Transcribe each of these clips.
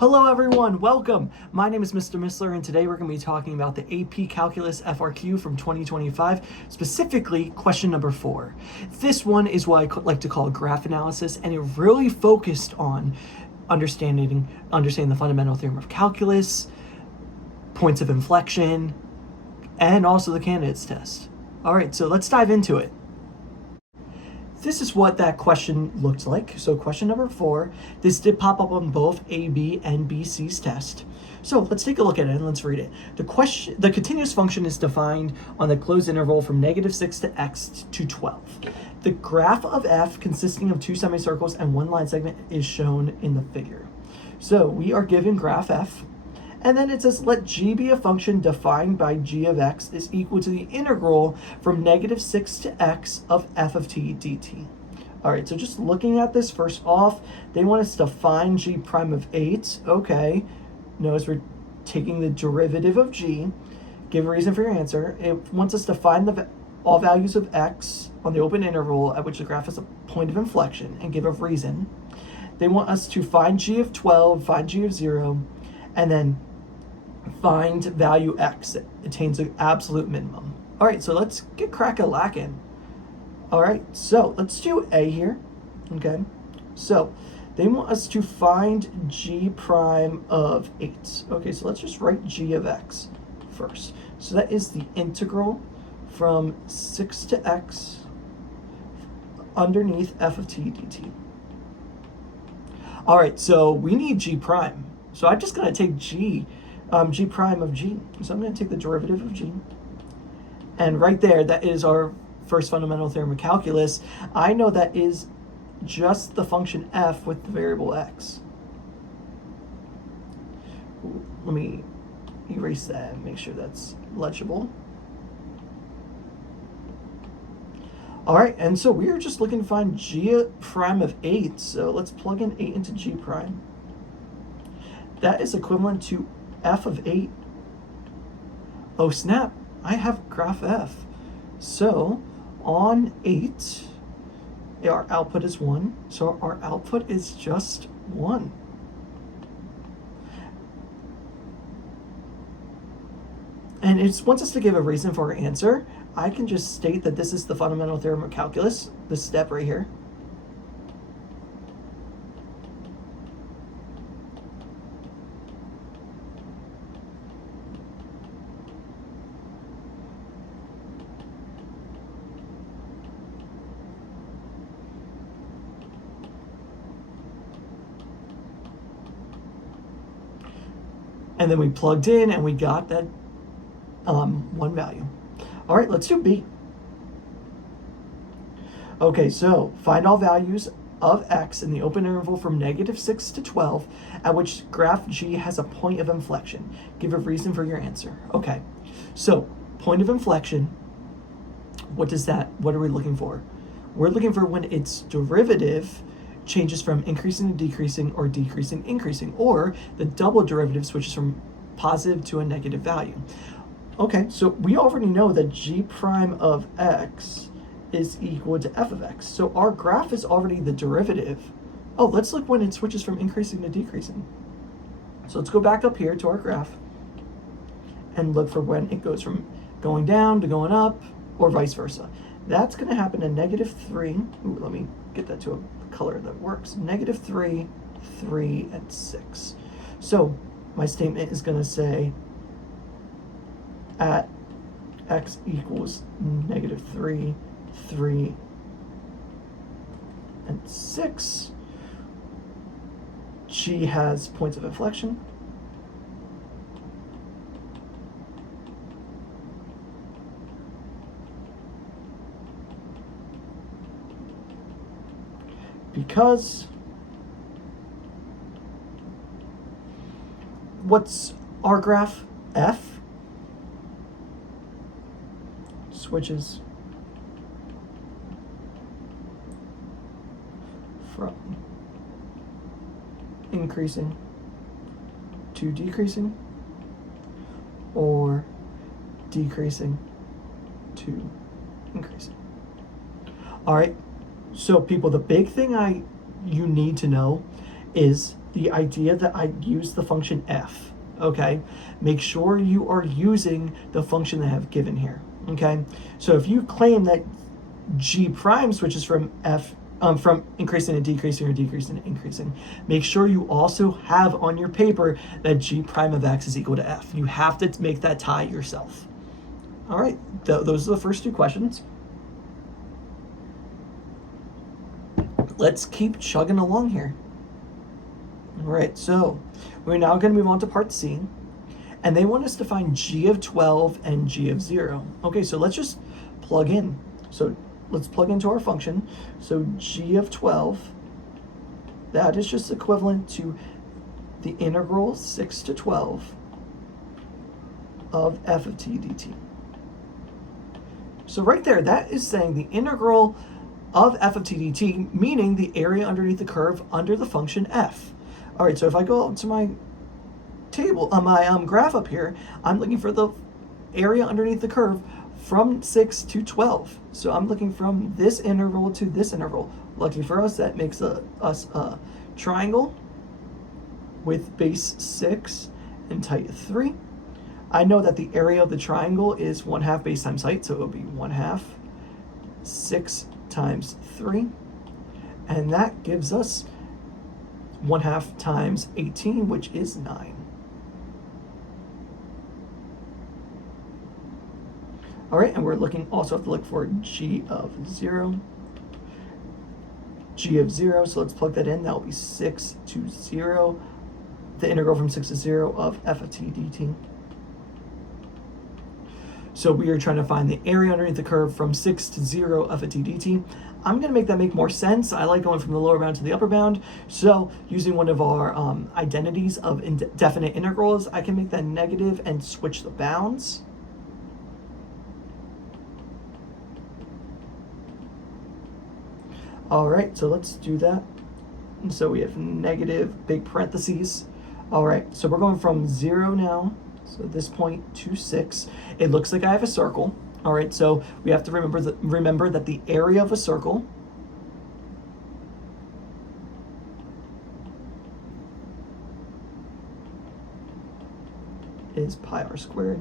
Hello everyone, welcome. My name is Mr. Mistler and today we're going to be talking about the AP Calculus FRQ from 2025, specifically question number 4. This one is what I like to call graph analysis, and it really focused on understanding the fundamental theorem of calculus, points of inflection, and also the candidates test. All right, so let's dive into it. This is what that question looked like. So question number 4, this did pop up on both AB and BC's test. So let's take a look at it and let's read it. The continuous function is defined on the closed interval from -6 to x to 12. The graph of f consisting of 2 semicircles and 1 line segment is shown in the figure. So we are given graph f, and then it says let g be a function defined by g of x is equal to the integral from -6 to x of f of t dt. All right, so just looking at this first off, they want us to find g prime of 8. Okay, notice we're taking the derivative of g. Give a reason for your answer. It wants us to find all values of x on the open interval at which the graph has a point of inflection and give a reason. They want us to find g of 12, find g of 0, and then find value x that attains an absolute minimum. All right, so let's get crack-a-lackin'. All right, so let's do A here, okay? So they want us to find g prime of 8. Okay, so let's just write g of x first. So that is the integral from 6 to x underneath f of t dt. All right, so we need g prime. So I'm just gonna take g prime of g. So I'm going to take the derivative of g. And right there, that is our first fundamental theorem of calculus. I know that is just the function f with the variable x. Let me erase that and make sure that's legible. All right, and so we are just looking to find g prime of 8. So let's plug in 8 into g prime. That is equivalent to f of 8. Oh snap, I have graph f. So on 8, our output is 1. So our output is just 1. And it wants us to give a reason for our answer. I can just state that this is the fundamental theorem of calculus, this step right here. And then we plugged in and we got that one value. All right, let's do B. Okay, so find all values of x in the open interval from -6 to 12 at which graph g has a point of inflection. Give a reason for your answer. Okay, so point of inflection, what are we looking for? We're looking for when its derivative changes from increasing to decreasing or decreasing increasing, or the double derivative switches from positive to a negative value. Okay, so we already know that g prime of x is equal to f of x. So our graph is already the derivative. Oh, let's look when it switches from increasing to decreasing. So let's go back up here to our graph and look for when it goes from going down to going up or vice versa. That's going to happen at -3. Ooh, let me get that to a color that works. -3, 3, and 6. So my statement is going to say at x equals -3, 3, and 6, g has points of inflection. Because what's our graph? F switches from increasing to decreasing or decreasing to increasing. All right. So people, the big thing you need to know is the idea that I use the function f, okay? Make sure you are using the function that I have given here, okay? So if you claim that g prime switches from f, from increasing and decreasing or decreasing and increasing, make sure you also have on your paper that g prime of x is equal to f. You have to make that tie yourself. All right, those are the first two questions. Let's keep chugging along here. All right, so we're now going to move on to part C, and they want us to find g of 12 and g of 0. Okay, so let's just plug in. So let's plug into our function. So g of 12, that is just equivalent to the integral 6 to 12 of f of t dt. So right there, that is saying the integral of f of t dt, meaning the area underneath the curve under the function f. All right, so if I go up to my table, my graph up here, I'm looking for the area underneath the curve from 6 to 12. So I'm looking from this interval to this interval. Lucky for us, that makes us a triangle with base 6 and height 3. I know that the area of the triangle is 1/2 base times height, so it will be 1/2 6 times 3. And that gives us 1/2 times 18, which is 9. All right, and we're looking also have to look for g of 0. G of 0, so let's plug that in. That will be 6 to 0, the integral from 6 to 0 of f of t dt. So we are trying to find the area underneath the curve from 6 to 0 of a t dt. I'm going to make that make more sense. I like going from the lower bound to the upper bound. So using one of our identities of definite integrals, I can make that negative and switch the bounds. All right, so let's do that. And so we have negative, big parentheses. All right, so we're going from 0 now. So this point to 6. It looks like I have a circle. All right, so we have to remember that the area of a circle is pi r squared.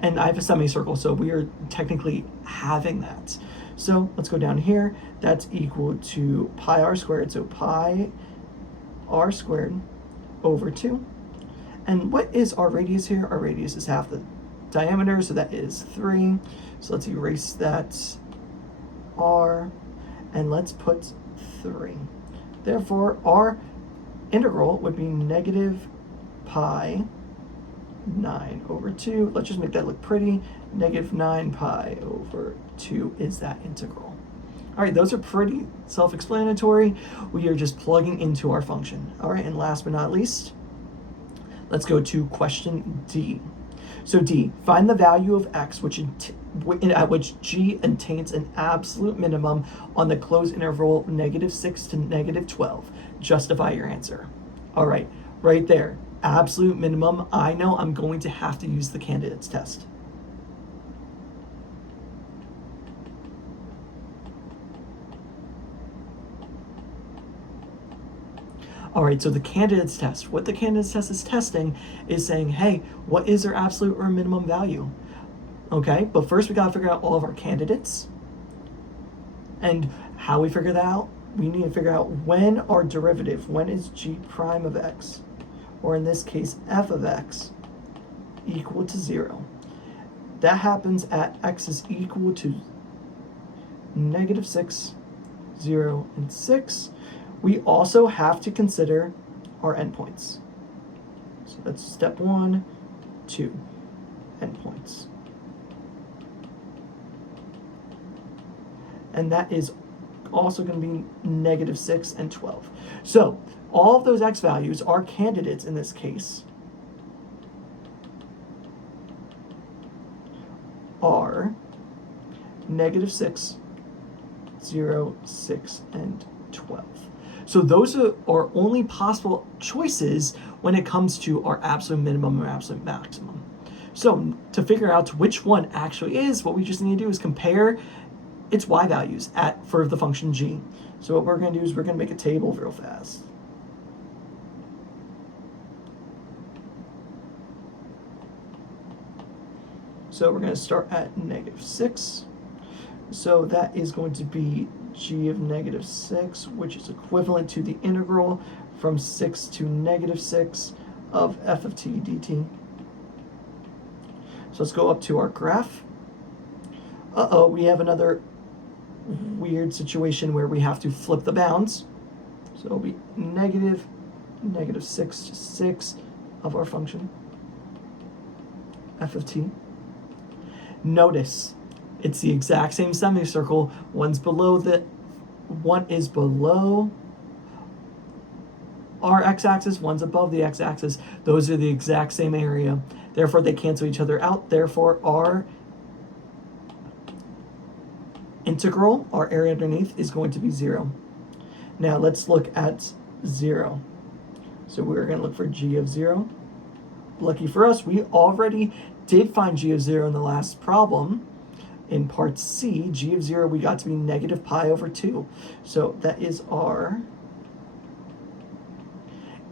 And I have a semicircle, so we are technically having that. So let's go down here. That's equal to pi r squared, so pi r squared over 2. And what is our radius here? Our radius is half the diameter, so that is 3. So let's erase that r, and let's put 3. Therefore, our integral would be negative pi 9 over 2. Let's just make that look pretty. Negative 9 pi over 2 is that integral. All right, those are pretty self-explanatory. We are just plugging into our function. All right, and last but not least, let's go to question D. So D, find the value of x at which g attains an absolute minimum on the closed interval -6 to -12. Justify your answer. All right, right there, absolute minimum. I know I'm going to have to use the candidates test. All right, so the candidates test, what the candidates test is testing is saying, hey, what is their absolute or minimum value? Okay, but first we gotta figure out all of our candidates. And how we figure that out, we need to figure out when our derivative, when is g prime of x, or in this case, f of x, equal to 0. That happens at x is equal to -6, 0, and 6. We also have to consider our endpoints. So that's step 1, 2, endpoints. And that is also going to be -6 and 12. So all of those x values are candidates in this case are -6, 0, 6, and 12. So those are our only possible choices when it comes to our absolute minimum or absolute maximum. So to figure out which one actually is, what we just need to do is compare its y values for the function g. So what we're going to do is we're going to make a table real fast. So we're going to start at -6. So that is going to be g of -6, which is equivalent to the integral from 6 to -6 of f of t dt. So let's go up to our graph. We have another weird situation where we have to flip the bounds. So it'll be -6 to 6 of our function, f of t. Notice, it's the exact same semicircle. One is below our x-axis, one's above the x-axis. Those are the exact same area. Therefore, they cancel each other out. Therefore, our integral, our area underneath, is going to be 0. Now, let's look at 0. So we're going to look for g of 0. Lucky for us, we already did find g of 0 in the last problem. In part C, g of 0 we got to be -pi/2. So that is our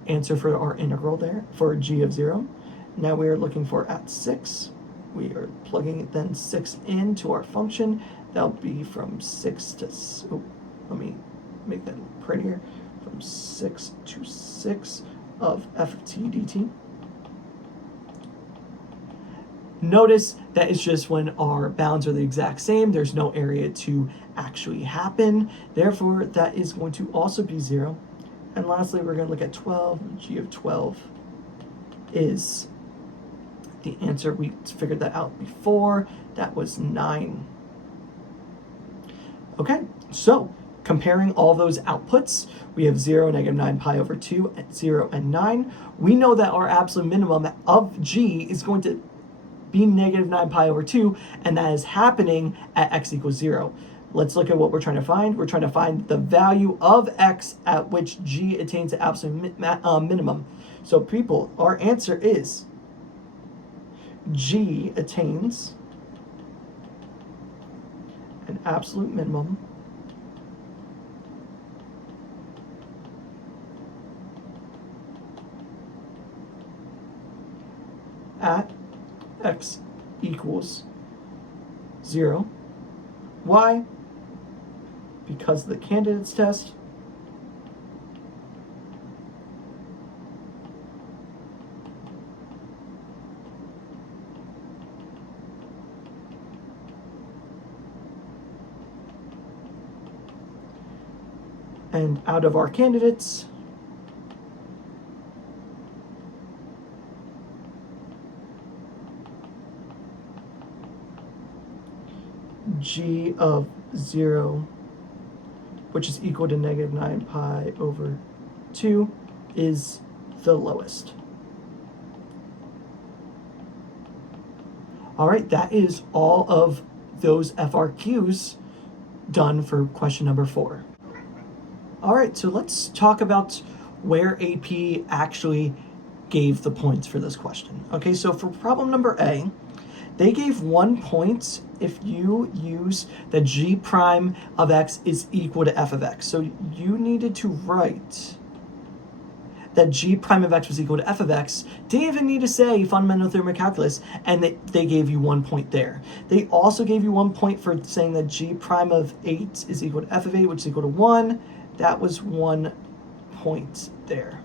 answer for our integral there for g of 0. Now we are looking for at 6. We are plugging then 6 into our function. That'll be from 6 to, let me make that prettier, from 6 to 6 of f of t dt. Notice that it's just when our bounds are the exact same. There's no area to actually happen. Therefore, that is going to also be 0. And lastly, we're going to look at 12. G of 12 is the answer. We figured that out before. That was 9. Okay, so comparing all those outputs, we have 0, -9pi/2, 0, and 9. We know that our absolute minimum of g is going to be -9pi/2, and that is happening at x equals 0. Let's look at what we're trying to find. We're trying to find the value of x at which g attains the absolute minimum. So people, our answer is g attains an absolute minimum at x equals 0. Why? Because of the candidates test. And out of our candidates, g of 0, which is equal to -9pi/2, is the lowest. All right, that is all of those FRQs done for question number 4. All right, so let's talk about where AP actually gave the points for this question. Okay, so for problem number A, they gave 1 point if you use that g prime of x is equal to f of x. So you needed to write that g prime of x was equal to f of x. Didn't even need to say fundamental theorem of calculus, and they gave you 1 point there. They also gave you 1 point for saying that g prime of 8 is equal to f of 8, which is equal to 1. That was 1 point there.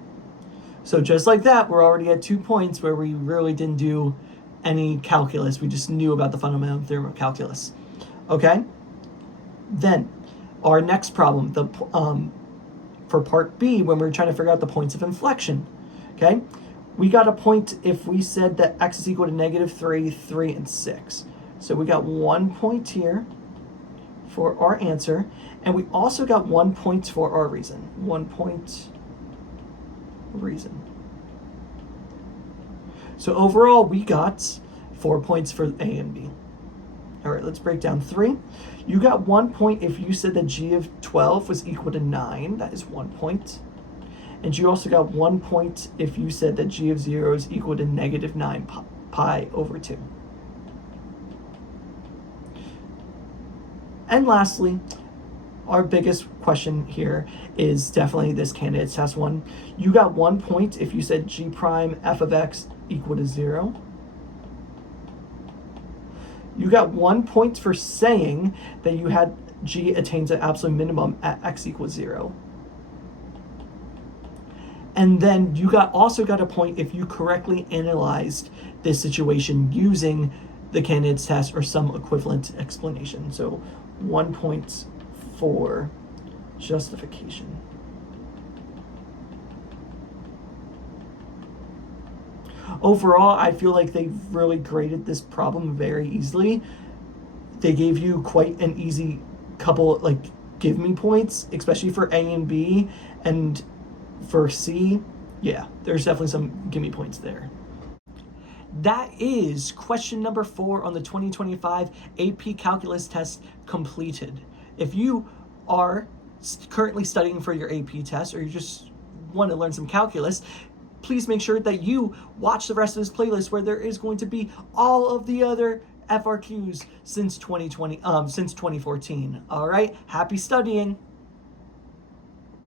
So just like that, we're already at 2 points where we really didn't do any calculus. We just knew about the fundamental theorem of calculus. Okay? Then, our next problem, for part B, when we're trying to figure out the points of inflection. Okay? We got a point if we said that x is equal to -3, 3, and 6. So we got 1 point here for our answer, and we also got 1 point for our reason. 1 point reason. So overall, we got 4 points for A and B. All right, let's break down 3. You got 1 point if you said that g of 12 was equal to 9. That is 1 point. And you also got 1 point if you said that g of 0 is equal to -9pi/2. And lastly, our biggest question here is definitely this candidates test one. You got 1 point if you said g prime f of x equal to 0. You got 1 point for saying that you had G attains an absolute minimum at x equals 0. And then you also got a point if you correctly analyzed this situation using the candidate's test or some equivalent explanation. So 1 point for justification. Overall, I feel like they really graded this problem very easily. They gave you quite an easy couple, like, give me points, especially for A and B, and for C, yeah, there's definitely some give me points there. That is question number 4 on the 2025 AP Calculus test completed. If you are currently studying for your AP test, or you just want to learn some calculus, please make sure that you watch the rest of this playlist where there is going to be all of the other FRQs since 2014. All right, happy studying.